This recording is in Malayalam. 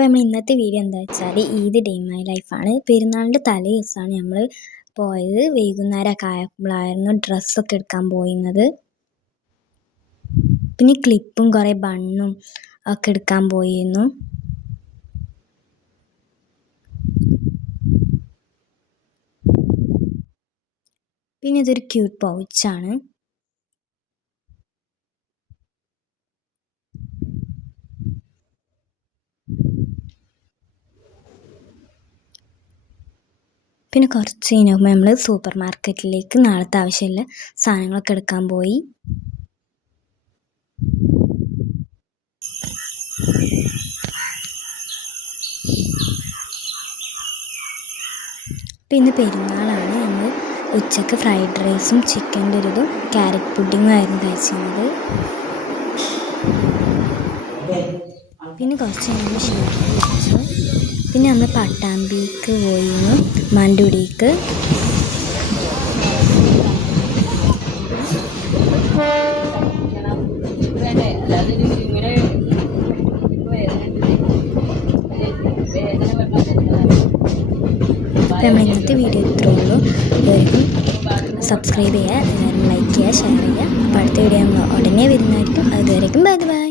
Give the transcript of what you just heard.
അപ്പോൾ നമ്മൾ ഇന്നത്തെ വീഡിയോ എന്താ വെച്ചാൽ ഈദ് ഡേ ഇൻ മൈ ലൈഫാണ്. പെരുന്നാളിൻ്റെ തലേ ദിവസമാണ് നമ്മൾ പോയത്. വൈകുന്നേരമൊക്കെ ആയപ്പോഴായിരുന്നു ഡ്രസ്സൊക്കെ എടുക്കാൻ പോയിരുന്നത്. പിന്നെ ക്ലിപ്പും കുറേ ബണ്ണും ഒക്കെ എടുക്കാൻ പോയിരുന്നു. പിന്നെ ഇതൊരു ക്യൂട്ട് പൗച്ചാണ്. പിന്നെ കുറച്ച് കഴിഞ്ഞപ്പോൾ നമ്മൾ സൂപ്പർ മാർക്കറ്റിലേക്ക് നാളത്തെ ആവശ്യമുള്ള സാധനങ്ങളൊക്കെ എടുക്കാൻ പോയി. പിന്നെ പെരുന്നാളാണ്. നമ്മൾ ഉച്ചക്ക് ഫ്രൈഡ് റൈസും ചിക്കൻ്റെ ഒരിതും ക്യാരറ്റ് പുഡിങ്ങും ആയിരുന്നു കഴിച്ചിരുന്നത്. പിന്നെ കുറച്ച് കഴിഞ്ഞ് ഷീറ്റ് വെച്ചു. പിന്നെ നമ്മൾ പട്ടാമ്പിക്ക് പോയിരുന്നു, മണ്ടുടിക്ക്. അപ്പോൾ നമ്മൾ ഇന്നത്തെ വീഡിയോ ഇത്രേ ഉള്ളൂ. എല്ലാവർക്കും സബ്സ്ക്രൈബ് ചെയ്യുക, എല്ലാവരും ലൈക്ക് ചെയ്യുക, ഷെയർ ചെയ്യുക. അപ്പോൾ അടുത്ത വീഡിയോ നമ്മൾ ഉടനെ വരുന്നതായിരിക്കും. അതുവരെയും ബൈ ബൈ.